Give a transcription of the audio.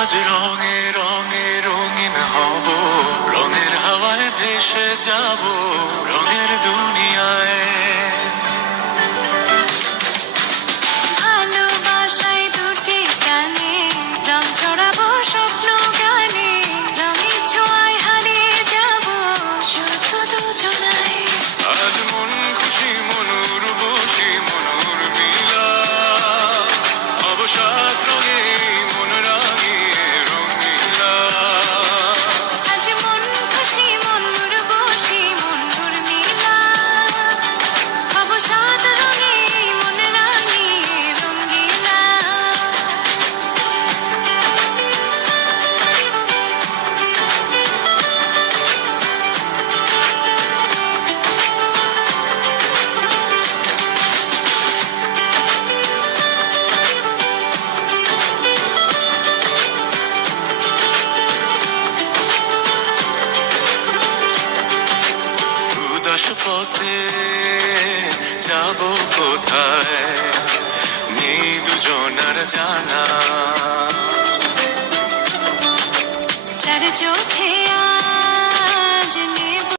আজ রঙে রঙে রঙিন হব। রঙের হাওয়ায় ভেসে যাব। পথে যাব কোথায়? নেই দুজনার জানা। যার চোখে